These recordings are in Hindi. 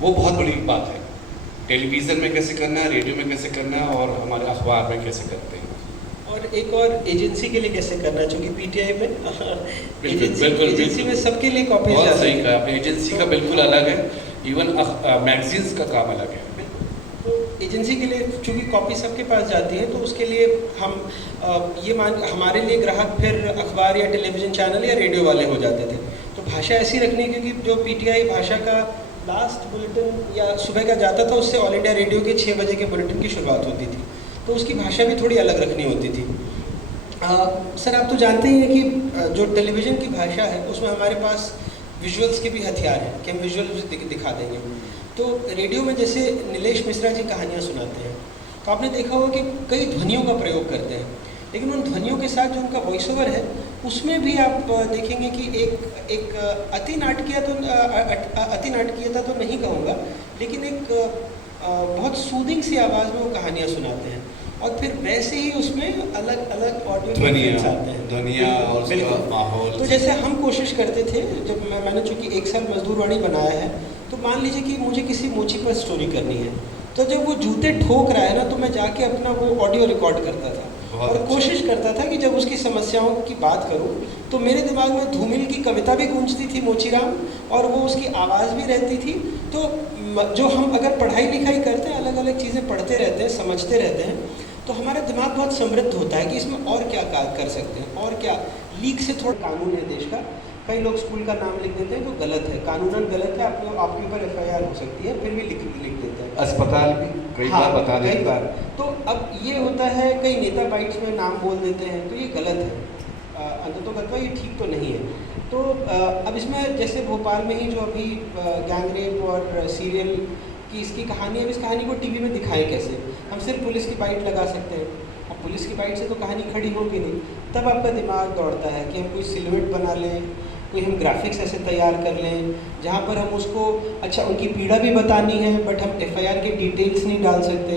वो बहुत बड़ी बात है। टेलीविज़न में कैसे करना है, रेडियो में कैसे करना है और हमारे अखबार में कैसे करते हैं। और एक और एजेंसी के लिए कैसे करना है, चूँकि पीटीआई में बिल्कुल बिल्कुल एजेंसी बिल्कुल, में सबके लिए कॉपीज बहुत जाती सही हैं। कहा आपने। एजेंसी का बिल्कुल अलग है, इवन मैगजीन्स का काम अलग है। तो एजेंसी के लिए चूँकि कॉपी सबके पास जाती है, तो उसके लिए हम ये मान हमारे लिए ग्राहक फिर अखबार या टेलीविज़न चैनल या रेडियो वाले हो जाते थे। तो भाषा ऐसी रखनी है, क्योंकि जो पीटीआई भाषा का लास्ट बुलेटिन या सुबह का जाता था, उससे ऑल इंडिया रेडियो के 6 बजे के बुलेटिन की शुरुआत होती थी, तो उसकी भाषा भी थोड़ी अलग रखनी होती थी। सर, आप तो जानते ही हैं कि जो टेलीविज़न की भाषा है उसमें हमारे पास विजुअल्स के भी हथियार हैं कि हम विजुअल्स दिखा देंगे। तो रेडियो में जैसे नीलेश मिश्रा जी कहानियाँ सुनाते हैं, तो आपने देखा होगा कि कई ध्वनियों का प्रयोग करते हैं, लेकिन उन ध्वनियों के साथ जो उनका वॉइस ओवर है उसमें भी आप देखेंगे कि एक अति नाटकीयता तो नहीं कहूँगा, लेकिन एक बहुत सूदिंग सी आवाज़ में वो कहानियाँ सुनाते हैं, और फिर वैसे ही उसमें अलग अलग ऑडियो इफेक्ट्स आते हैं, ध्वनिया और उसका बिल्कुल। माहौल। तो जैसे हम कोशिश करते थे, जब मैंने चूँकि 1 साल मजदूरवाणी बनाया है, तो मान लीजिए कि मुझे किसी मोची पर स्टोरी करनी है, तो जब वो जूते ठोक रहा है ना, तो मैं जाके अपना वो ऑडियो रिकॉर्ड करता था और कोशिश करता था कि जब उसकी समस्याओं की बात करूं, तो मेरे दिमाग में धूमिल की कविता भी गूंजती थी, मोचीराम, और वो उसकी आवाज़ भी रहती थी। तो जो हम अगर पढ़ाई लिखाई करते हैं, अलग अलग चीज़ें पढ़ते रहते हैं, समझते रहते हैं, तो हमारा दिमाग बहुत समृद्ध होता है कि इसमें और क्या कर सकते हैं, और क्या लीक से थोड़ा कानून है देश का। कई लोग स्कूल का नाम लिख देते हैं जो गलत है, कानूनन गलत है, आपके ऊपर एफआईआर हो सकती है, फिर भी लिख देते हैं। अस्पताल भी कई बार बता देते हैं। कई बार। तो अब ये होता है, कई नेता बाइट्स में नाम बोल देते हैं, तो ये गलत है, अंततोगत्वा ये ठीक तो नहीं है। तो अब इसमें जैसे भोपाल में ही जो अभी गैंगरेप और सीरियल की इसकी कहानी है, अब इस कहानी को टीवी में दिखाएं कैसे? हम सिर्फ पुलिस की बाइट लगा सकते हैं, अब पुलिस की बाइट से तो कहानी खड़ी होगी नहीं। तब आपका दिमाग दौड़ता है कि हम कोई सिलुएट बना लें, कोई हम ग्राफिक्स ऐसे तैयार कर लें जहाँ पर हम उसको, अच्छा उनकी पीड़ा भी बतानी है, बट हम एफआईआर के डिटेल्स नहीं डाल सकते,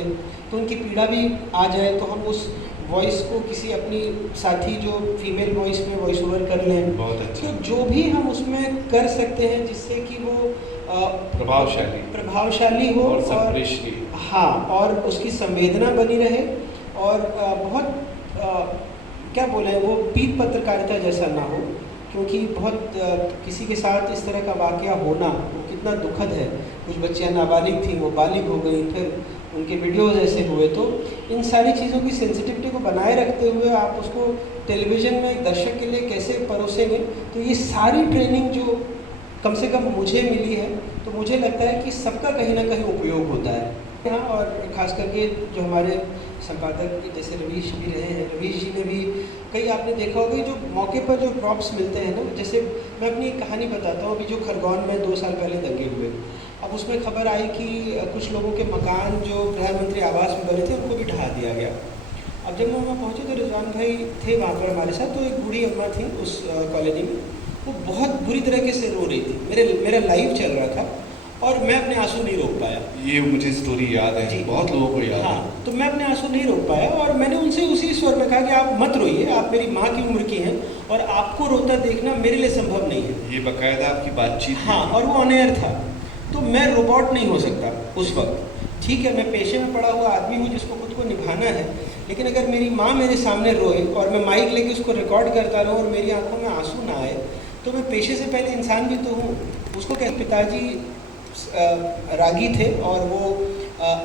तो उनकी पीड़ा भी आ जाए तो हम उस वॉइस को किसी अपनी साथी जो फीमेल वॉइस में वॉइस ओवर कर लें। बहुत अच्छा। तो जो भी हम उसमें कर सकते हैं जिससे कि वो प्रभावशाली हो और संप्रेषणीय, हाँ, और उसकी संवेदना बनी रहे, और बहुत क्या बोले, वो पीठ पत्रकारिता जैसा ना हो, क्योंकि बहुत किसी के साथ इस तरह का वाक़या होना वो कितना दुखद है। कुछ बच्चियाँ नाबालिग थी, वो बालिग हो गई, फिर उनके वीडियोज़ ऐसे हुए। तो इन सारी चीज़ों की सेंसिटिविटी को बनाए रखते हुए आप उसको टेलीविज़न में एक दर्शक के लिए कैसे परोसेंगे, तो ये सारी ट्रेनिंग जो कम से कम मुझे मिली है, तो मुझे लगता है कि सबका कहीं ना कहीं उपयोग होता है यहाँ। और ख़ास करके जो हमारे संपादक जैसे रवीश भी रहे हैं, रवीश जी ने भी कई, आपने देखा होगा जो मौके पर जो प्रॉप्स मिलते हैं ना, जैसे मैं अपनी एक कहानी बताता हूँ। अभी जो खरगोन में 2 साल पहले दंगे हुए, अब उसमें खबर आई कि कुछ लोगों के मकान जो प्रधानमंत्री आवास में बने थे उनको भी ढहा दिया गया। अब जब मैं वहाँ पहुँचे तो रिजवान भाई थे वहाँ पर हमारे साथ, तो एक बूढ़ी अम्मा थी उस कॉलोनी में, वो बहुत बुरी तरीके से रो रही थी। मेरा लाइव चल रहा था और मैं अपने आंसू नहीं रोक पाया। ये मुझे स्टोरी याद है जी, बहुत लोगों को याद है। हाँ, तो मैं अपने आंसू नहीं रोक पाया और मैंने उनसे उसी स्वर में कहा कि आप मत रोइए, आप मेरी माँ की उम्र की हैं और आपको रोता देखना मेरे लिए संभव नहीं है। ये बाकायदा आपकी बातचीत? हाँ, और वो ऑन एयर था। तो मैं रोबोट नहीं हो सकता उस वक्त, ठीक है, मैं पेशे में पड़ा हुआ आदमी हूँ जिसको खुद को निभाना है, लेकिन अगर मेरी माँ मेरे सामने रोए और मैं माइक लेके उसको रिकॉर्ड करता रहूँ और मेरी आंखों में आंसू ना आए, तो मैं पेशे से पहले इंसान भी तो हूँ। उसको क्या, पिताजी रागी थे और वो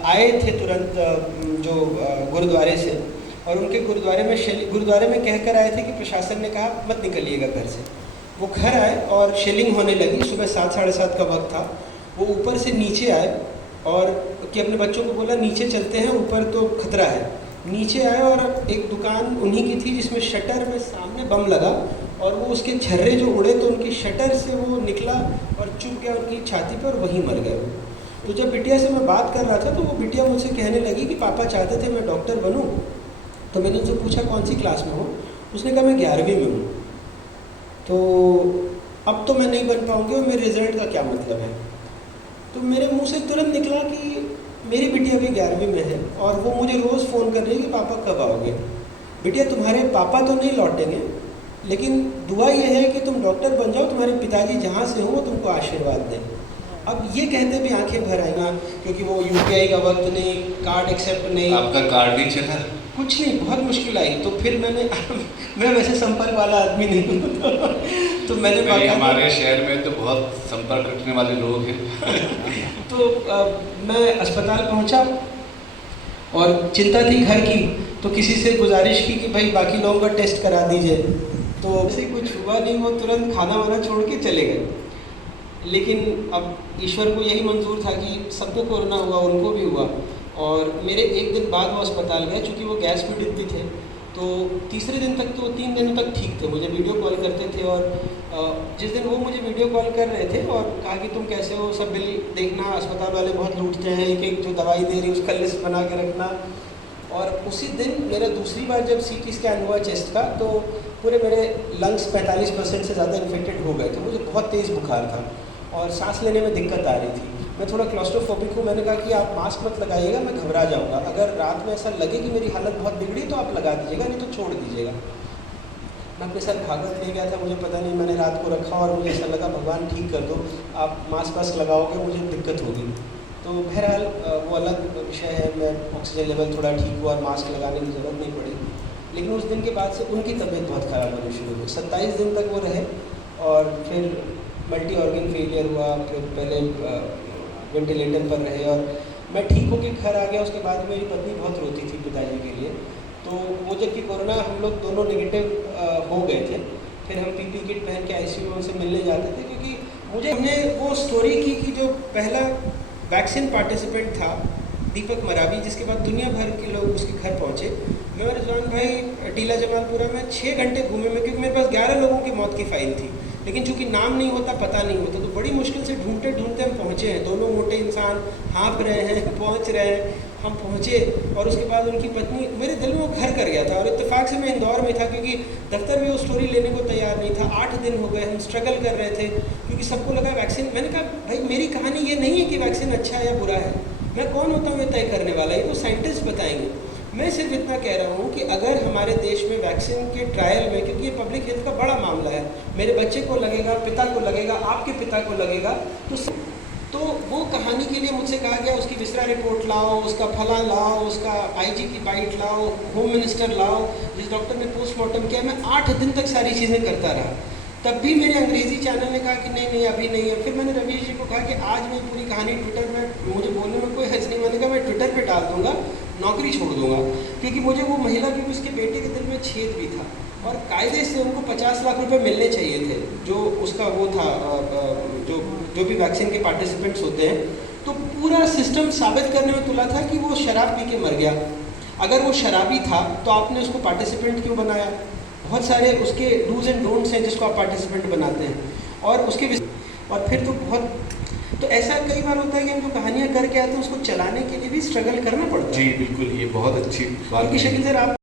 आए थे तुरंत जो गुरुद्वारे से, और उनके गुरुद्वारे में कहकर आए थे कि प्रशासन ने कहा मत निकलिएगा घर से। वो घर आए और शेलिंग होने लगी, सुबह 7 साढ़े 7 का वक्त था। वो ऊपर से नीचे आए और कि अपने बच्चों को बोला नीचे चलते हैं, ऊपर तो खतरा है। नीचे आए और एक दुकान उन्हीं की थी जिसमें शटर में सामने बम लगा और वो उसके छर्रे जो उड़े तो उनकी शटर से वो निकला और चुभ गया उनकी छाती पर, वहीं मर गए वो। तो जब बिटिया से मैं बात कर रहा था तो वो बिटिया मुझसे कहने लगी कि पापा चाहते थे मैं डॉक्टर बनूं। तो मैंने उनसे पूछा कौन सी क्लास में हो? उसने कहा मैं 11वीं में हूँ। तो अब तो मैं नहीं बन पाऊँगी और मेरे रिजल्ट का क्या मतलब है? तो मेरे मुँह से तुरंत निकला कि मेरी बिटिया भी 11वीं में है और वो मुझे रोज़ फ़ोन कर रही है कि पापा कब आओगे। बिटिया तुम्हारे पापा तो नहीं लौटेंगे, लेकिन दुआ ये है कि तुम डॉक्टर बन जाओ, तुम्हारे पिताजी जहाँ से हो वो तुमको आशीर्वाद दें। अब ये कहते भी आंखें भर आई ना, क्योंकि वो यूपीआई का वक्त नहीं, कार्ड एक्सेप्ट नहीं, आपका कार्ड नहीं चला? कुछ नहीं, बहुत मुश्किल आई। तो फिर मैंने मैं वैसे संपर्क वाला आदमी नहीं हूँ तो मैंने नहीं, हमारे शहर में तो बहुत संपर्क रखने वाले लोग हैं। तो मैं अस्पताल पहुँचा और चिंता थी घर की, तो किसी से गुजारिश की कि भाई बाकी लोगों का टेस्ट करा दीजिए। तो ऐसे कुछ हुआ नहीं, वो तुरंत खाना वाना छोड़ के चले गए। लेकिन अब ईश्वर को यही मंजूर था कि सबको कोरोना हुआ, उनको भी हुआ। और मेरे एक दिन बाद वो अस्पताल गए, चूँकि वो गैस पीड़ित भी थे। तो तीसरे दिन तक तो 3 दिनों तक ठीक थे, मुझे वीडियो कॉल करते थे। और जिस दिन वो मुझे वीडियो कॉल कर रहे थे और कहा कि तुम कैसे हो, सब बिल देखना, अस्पताल वाले बहुत लूटते हैं, एक एक जो दवाई दे रही उसका लिस्ट बना के रखना। और उसी दिन मेरा दूसरी बार जब CT स्कैन हुआ चेस्ट का, तो पूरे मेरे लंग्स 45% से ज़्यादा इन्फेक्टेड हो गए थे। मुझे बहुत तेज़ बुखार था और सांस लेने में दिक्कत आ रही थी। मैं थोड़ा क्लॉस्ट्रोफोबिक हूँ। मैंने कहा कि आप मास्क मत लगाइएगा, मैं घबरा जाऊँगा। अगर रात में ऐसा लगे कि मेरी हालत बहुत बिगड़ी तो आप लगा दीजिएगा, नहीं तो छोड़ दीजिएगा। मैं अपने साथ भागवत ले गया था, मुझे पता नहीं, मैंने रात को रखा और मुझे ऐसा लगा भगवान ठीक कर दो, आप मास्क वास्क लगाओगे मुझे दिक्कत होगी। तो बहरहाल वो अलग विषय है। मैं ऑक्सीजन लेवल थोड़ा ठीक हुआ और मास्क लगाने की ज़रूरत नहीं पड़ी। लेकिन उस दिन के बाद से उनकी तबीयत बहुत ख़राब होनी शुरू हुई। 27 दिन तक वो रहे और फिर मल्टी ऑर्गन फेलियर हुआ। फिर पहले वेंटिलेटर पर रहे और मैं ठीक होकर घर आ गया। उसके बाद मेरी पत्नी बहुत रोती थी पिताजी के लिए। तो वो जबकि कोरोना हम लोग दोनों नेगेटिव हो गए थे, फिर हम PPE किट पहन के ICU में उनसे मिलने जाते थे। क्योंकि हमने वो स्टोरी की कि जो पहला वैक्सीन पार्टिसिपेंट था दीपक मरावी, जिसके बाद दुनिया भर के लोग उसके घर पहुँचे। मैं और रिजवान भाई टीला जमालपुरा में 6 घंटे घूमे मैं, क्योंकि मेरे पास 11 लोगों की मौत की फ़ाइल थी। लेकिन चूंकि नाम नहीं होता, पता नहीं होता, तो बड़ी मुश्किल से ढूंढते ढूंढते हम पहुँचे हैं। दोनों मोटे इंसान हाँफ रहे हैं, पहुँच रहे हैं, हम पहुँचे। और उसके बाद उनकी पत्नी, मेरे दिल में वो घर कर गया था। और इत्तेफाक से मैं इंदौर में था, क्योंकि दफ्तर में वो स्टोरी लेने को तैयार नहीं था। 8 दिन हो गए, हम स्ट्रगल कर रहे थे, क्योंकि सबको लगा वैक्सीन। मैंने कहा भाई मेरी कहानी ये नहीं है कि वैक्सीन अच्छा है या बुरा है, मैं कौन होता हूँ ये तय करने वाला, ये तो साइंटिस्ट बताएंगे। मैं सिर्फ इतना कह रहा हूँ कि अगर हमारे देश में वैक्सीन के ट्रायल में, क्योंकि ये पब्लिक हेल्थ का बड़ा मामला है, मेरे बच्चे को लगेगा, पिता को लगेगा, आपके पिता को लगेगा, तो वो कहानी के लिए मुझसे कहा गया उसकी विसरा रिपोर्ट लाओ, उसका फला लाओ, उसका IG की बाइट लाओ, होम मिनिस्टर लाओ, जिस डॉक्टर ने पोस्टमार्टम किया। मैं 8 दिन तक सारी चीज़ें करता रहा। तब भी मेरे अंग्रेज़ी चैनल ने कहा कि नहीं नहीं अभी नहीं है। फिर मैंने रवीश जी को कहा कि आज मैं पूरी कहानी ट्विटर में, मुझे बोलने में कोई हर्ज नहीं, मैंने कहा मैं ट्विटर पे डाल दूँगा, नौकरी छोड़ दूँगा। क्योंकि मुझे वो महिला, क्योंकि उसके बेटे के दिल में छेद भी था और कायदे से उनको 50 लाख रुपए मिलने चाहिए थे, जो उसका वो था, जो भी वैक्सीन के पार्टिसिपेंट्स होते हैं। तो पूरा सिस्टम साबित करने में तुला था कि वो शराब पी के मर गया। अगर वो शराबी था तो आपने उसको पार्टिसिपेंट क्यों बनाया? बहुत सारे उसके डूज एंड डोंट्स हैं जिसको आप पार्टिसिपेंट बनाते हैं। और फिर तो बहुत, तो ऐसा कई बार होता है कि हम जो कहानियाँ करके आते हैं उसको चलाने के लिए भी स्ट्रगल करना पड़ता है। जी बिल्कुल, ये बहुत अच्छी बात क्योंकि शकील सर आप